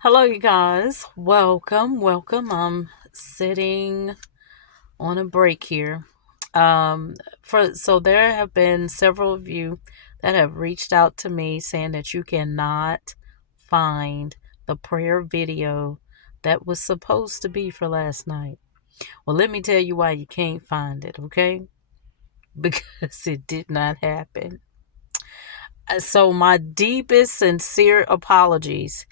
Hello, you guys. Welcome. I'm sitting on a break here. So there have been several of you that have reached out to me saying that you cannot find the prayer video that was supposed to be for last night. Well, let me tell you why you can't find it, okay? Because it did not happen. So my deepest sincere apologies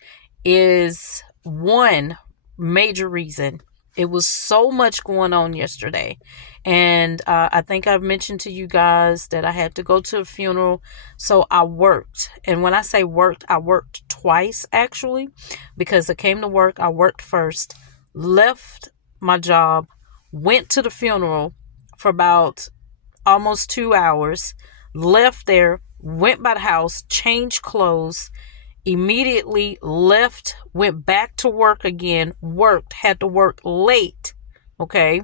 is one major reason. It was so much going on yesterday. And I think I've mentioned to you guys that I had to go to a funeral. So I worked. And when I say worked, I worked twice actually, because I came to work. I worked first, left my job, went to the funeral for about almost 2 hours, left there, went by the house, changed clothes, immediately left, went back to work again, worked, had to work late. Okay.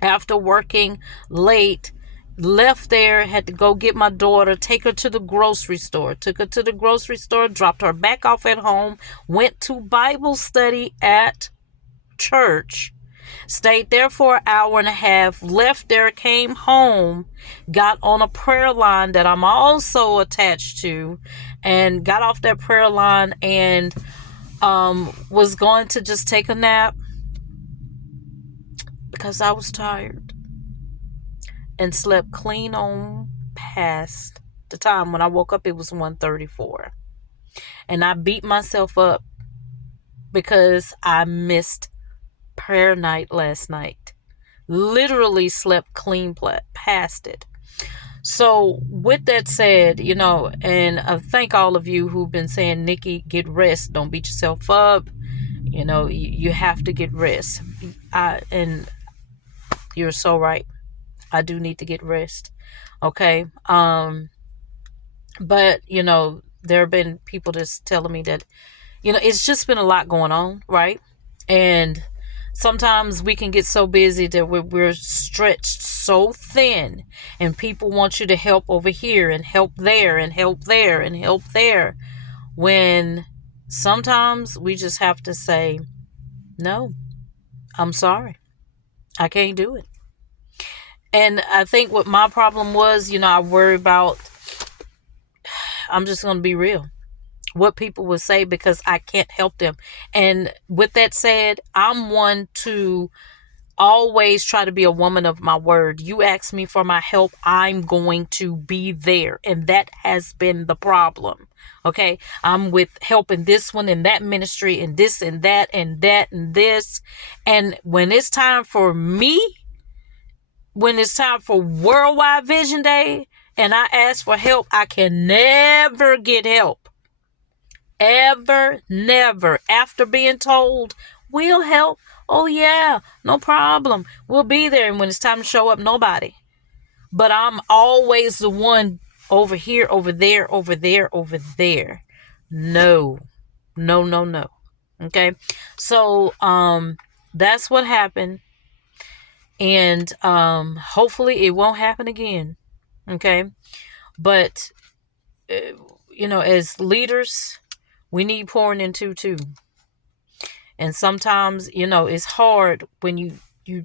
After working late, left there, had to go get my daughter, take her to the grocery store, dropped her back off at home, went to Bible study at church, stayed there for an hour and a half, left there, came home, got on a prayer line that I'm also attached to, and got off that prayer line and was going to just take a nap because I was tired, and slept clean on past the time. When I woke up, it was 1:34, and I beat myself up because I missed prayer night last night. Literally slept clean past it. So with that said, and thank all of you who've been saying, Nikki, get rest. Don't beat yourself up. You have to get rest. And you're so right. I do need to get rest. Okay. But there have been people just telling me that, it's just been a lot going on, right? And sometimes we can get so busy that we're stretched so thin, and people want you to help over here and help there and help there and help there, when sometimes we just have to say, no, I'm sorry, I can't do it. And I think what my problem was, I worry about, I'm just going to be real, what people will say, because I can't help them. And with that said, I'm one to always try to be a woman of my word. You ask me for my help, I'm going to be there. And that has been the problem. Okay. I'm with helping this one and that ministry and this and that and that and this. And when it's time for me, when it's time for Worldwide Vision Day and I ask for help, I can never get help. Ever, never. After being told, we'll help. Oh, yeah, no problem. We'll be there. And when it's time to show up, nobody. But I'm always the one over here, over there, over there, over there. No. Okay. So, that's what happened. And, hopefully it won't happen again. Okay. But, as leaders, we need pouring into too. And sometimes, it's hard when you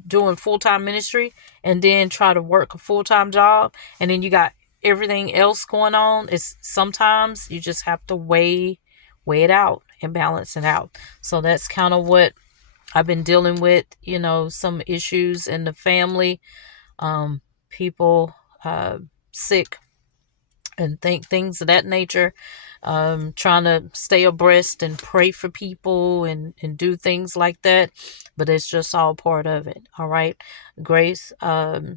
doing full-time ministry and then try to work a full-time job, and then you got everything else going on. It's sometimes you just have to weigh it out and balance it out. So that's kind of what I've been dealing with, some issues in the family, people sick and things of that nature. Trying to stay abreast and pray for people and do things like that. But it's just all part of it. All right. Grace, I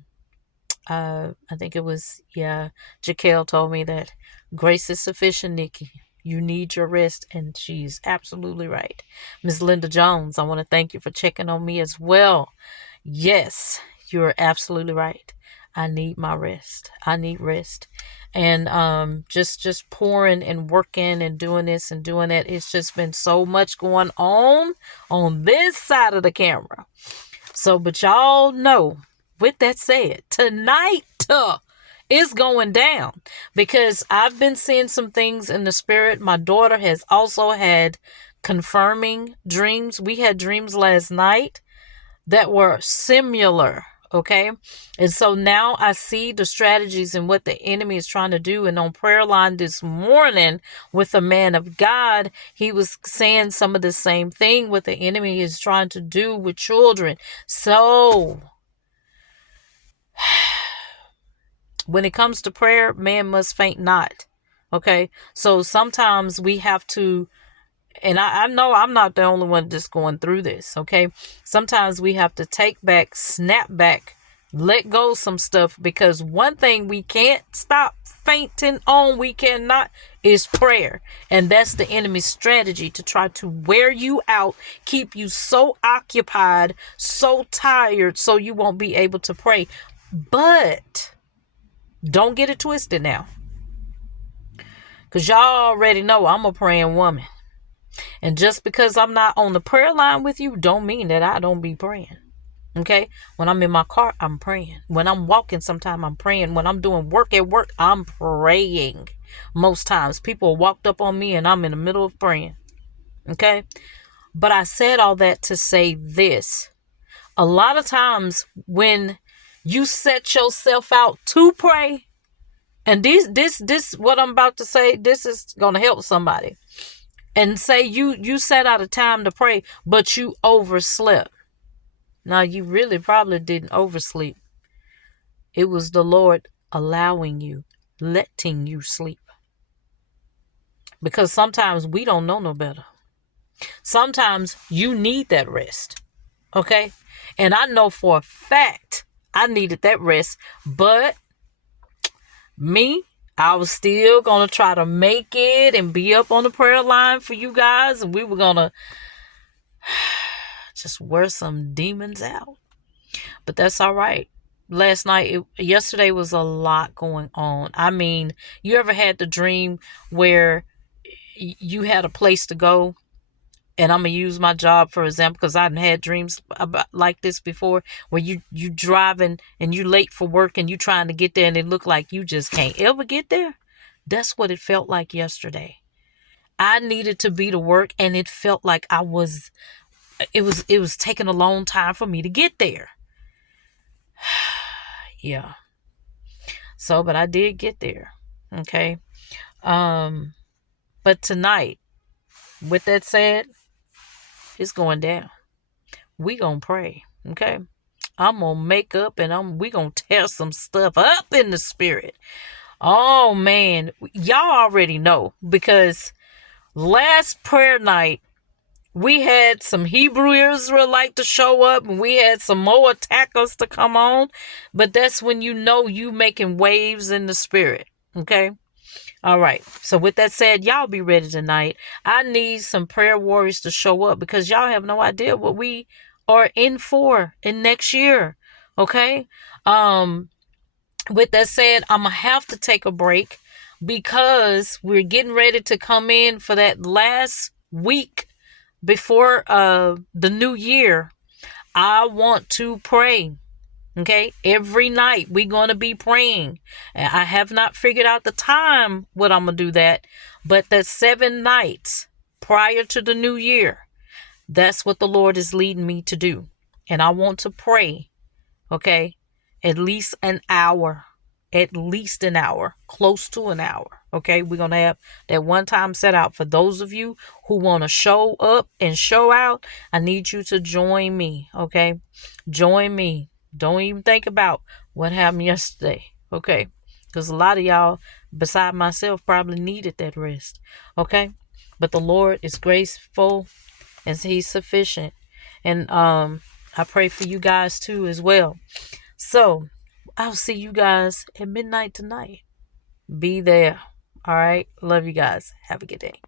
think it was, Jaquel told me that grace is sufficient, Nikki. You need your rest, and she's absolutely right. Miss Linda Jones, I want to thank you for checking on me as well. Yes, you're absolutely right. I need my rest. I need rest. And just pouring and working and doing this and doing that. It's just been so much going on this side of the camera. So, but y'all know, with that said, tonight is going down, because I've been seeing some things in the spirit. My daughter has also had confirming dreams. We had dreams last night that were similar. Okay. And so now I see the strategies and what the enemy is trying to do. And on prayer line this morning with a man of God, he was saying some of the same thing what the enemy is trying to do with children. So when it comes to prayer, man must faint not. Okay. So sometimes we have to, and I know I'm not the only one just going through this. Okay. Sometimes we have to take back, snap back, let go some stuff, because one thing we can't stop fainting on, we cannot, is prayer. And that's the enemy's strategy, to try to wear you out, keep you so occupied, so tired, so you won't be able to pray. But don't get it twisted now, because y'all already know I'm a praying woman. And just because I'm not on the prayer line with you, don't mean that I don't be praying. Okay? When I'm in my car, I'm praying. When I'm walking, sometime I'm praying. When I'm doing work at work, I'm praying. Most times people walked up on me and I'm in the middle of praying. Okay? But I said all that to say this. A lot of times when you set yourself out to pray, and this what I'm about to say, this is going to help somebody. And say you set out a time to pray, but you overslept. Now, you really probably didn't oversleep. It was the Lord allowing you, letting you sleep. Because sometimes we don't know no better. Sometimes you need that rest. Okay? And I know for a fact I needed that rest. But me, I was still going to try to make it and be up on the prayer line for you guys. And we were going to just wear some demons out. But that's all right. Yesterday was a lot going on. I mean, you ever had the dream where you had a place to go? And I'm going to use my job for example, because I've had dreams about like this before, where you driving and you late for work and you trying to get there and it look like you just can't ever get there. That's what it felt like yesterday. I needed to be to work and it felt like it was taking a long time for me to get there. Yeah. So, but I did get there. Okay. But tonight, with that said, it's going down. We gonna pray. Okay. I'm gonna make up and we gonna tear some stuff up in the spirit. Oh man. Y'all already know, because last prayer night, we had some Hebrew Israelite to show up, and we had some more attackers to come on. But that's when you know you making waves in the spirit. Okay? All right. So with that said, y'all be ready tonight. I need some prayer warriors to show up, because y'all have no idea what we are in for in next year. Okay? With that said, I'm going to have to take a break, because we're getting ready to come in for that last week before the new year. I want to pray. Okay, every night we're going to be praying. And I have not figured out the time what I'm going to do that, but that's 7 nights prior to the new year. That's what the Lord is leading me to do. And I want to pray, okay, at least an hour, close to an hour. Okay, we're going to have that one time set out. For those of you who want to show up and show out, I need you to join me. Okay, join me. Don't even think about what happened yesterday. Okay, because a lot of y'all, beside myself, probably needed that rest. Okay, but the Lord is graceful and He's sufficient. And I pray for you guys too as well. So I'll see you guys at midnight tonight. Be there. All right. Love you guys. Have a good day.